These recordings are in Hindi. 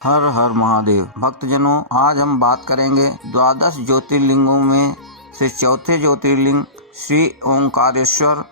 हर हर महादेव। भक्तजनों, आज हम बात करेंगे द्वादश ज्योतिर्लिंगों में से चौथे ज्योतिर्लिंग श्री ओंकारेश्वर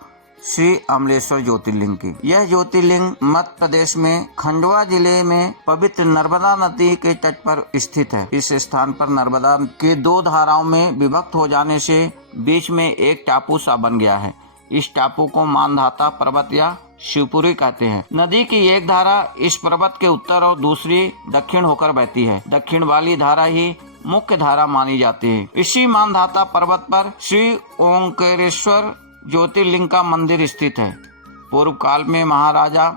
श्री अमलेश्वर ज्योतिर्लिंग की। यह ज्योतिर्लिंग मध्य प्रदेश में खंडवा जिले में पवित्र नर्मदा नदी के तट पर स्थित है। इस स्थान पर नर्मदा के दो धाराओं में विभक्त हो जाने से बीच में एक टापू सा बन गया है। इस टापू को मानधाता पर्वत या शिवपुरी कहते हैं। नदी की एक धारा इस पर्वत के उत्तर और दूसरी दक्षिण होकर बहती है। दक्षिण वाली धारा ही मुख्य धारा मानी जाती है। इसी मानधाता पर्वत पर श्री ओंकारेश्वर ज्योतिर्लिंग का मंदिर स्थित है। पूर्व काल में महाराजा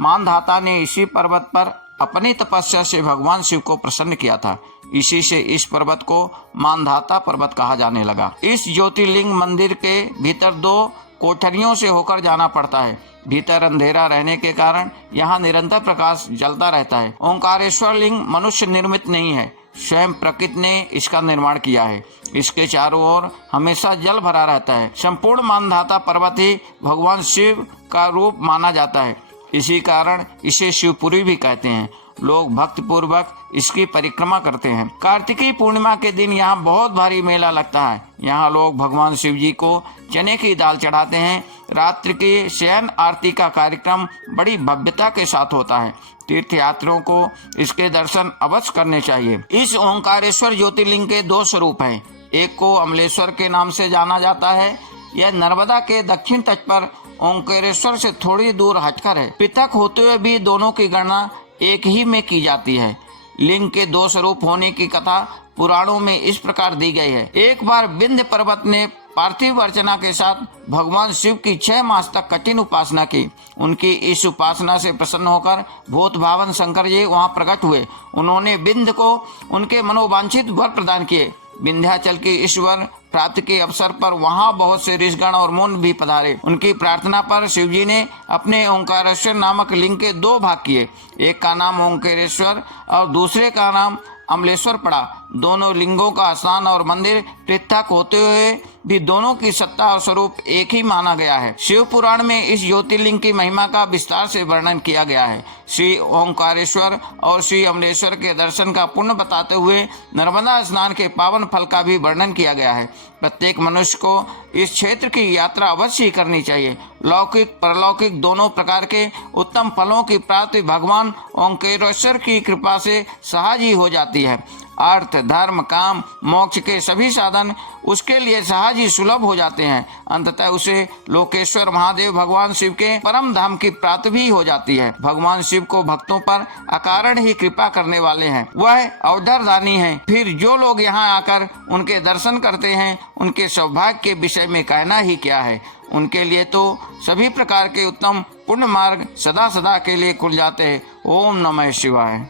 मानधाता ने इसी पर्वत पर अपनी तपस्या से भगवान शिव को प्रसन्न किया था। इसी से इस पर्वत को मानधाता पर्वत कहा जाने लगा। इस ज्योतिर्लिंग मंदिर के भीतर दो कोठरियों से होकर जाना पड़ता है। भीतर अंधेरा रहने के कारण यहाँ निरंतर प्रकाश जलता रहता है। ओंकारेश्वर लिंग मनुष्य निर्मित नहीं है, स्वयं प्रकृति ने इसका निर्माण किया है। इसके चारों ओर हमेशा जल भरा रहता है। संपूर्ण मानधाता पर्वत ही भगवान शिव का रूप माना जाता है। इसी कारण इसे शिवपुरी भी कहते हैं। लोग भक्ति पूर्वक इसकी परिक्रमा करते हैं। कार्तिकी पूर्णिमा के दिन यहाँ बहुत भारी मेला लगता है। यहाँ लोग भगवान शिव जी को चने की दाल चढ़ाते हैं। रात्रि की शयन आरती का कार्यक्रम बड़ी भव्यता के साथ होता है। तीर्थ यात्रियों को इसके दर्शन अवश्य करने चाहिए। इस ओंकारेश्वर ज्योतिर्लिंग के दो स्वरूप हैं। एक को अमलेश्वर के नाम से जाना जाता है। यह नर्मदा के दक्षिण तट पर ओंकारेश्वर से थोड़ी दूर हटकर है। पृथक होते हुए भी दोनों की गणना एक ही में की जाती है। लिंग के दो स्वरूप होने की कथा पुराणों में इस प्रकार दी गई है। एक बार विंध्य पर्वत ने पार्थिव अर्चना के साथ भगवान शिव की 6 मास तक कठिन उपासना की। उनकी इस उपासना से प्रसन्न होकर भूत भावन शंकर जी वहां प्रकट हुए। उन्होंने विंध्य को उनके मनोवांछित वर प्रदान किए। विंध्याचल की ईश्वर प्राप्ति के अवसर पर वहां बहुत से ऋषिगण और मुनि भी पधारे। उनकी प्रार्थना पर शिवजी ने अपने ओंकारेश्वर नामक लिंग के 2 भाग किए। एक का नाम ओंकारेश्वर और दूसरे का नाम अमलेश्वर पड़ा। दोनों लिंगों का स्थान और मंदिर पृथक होते हुए भी दोनों की सत्ता और स्वरूप एक ही माना गया है। शिव पुराण में इस ज्योतिर्लिंग की महिमा का विस्तार से वर्णन किया गया है। श्री ओंकारेश्वर और श्री अमलेश्वर के दर्शन का पुण्य बताते हुए नर्मदा स्नान के पावन फल का भी वर्णन किया गया है। प्रत्येक मनुष्य को इस क्षेत्र की यात्रा अवश्य ही करनी चाहिए। लौकिक परलौकिक दोनों प्रकार के उत्तम फलों की प्राप्ति भगवान ओंकारेश्वर की कृपा से सहज ही हो जाती है। अर्थ धर्म काम मोक्ष के सभी साधन उसके लिए सहज ही सुलभ हो जाते हैं। अंततः उसे लोकेश्वर महादेव भगवान शिव के परम धाम की प्राप्ति भी हो जाती है। भगवान शिव को भक्तों पर अकारण ही कृपा करने वाले हैं। वह अवधरदानी हैं। फिर जो लोग यहाँ आकर उनके दर्शन करते हैं उनके सौभाग्य के विषय में कहना ही क्या है। उनके लिए तो सभी प्रकार के उत्तम पुण्य मार्ग सदा सदा के लिए खुल जाते हैं। ओम नमः शिवाय।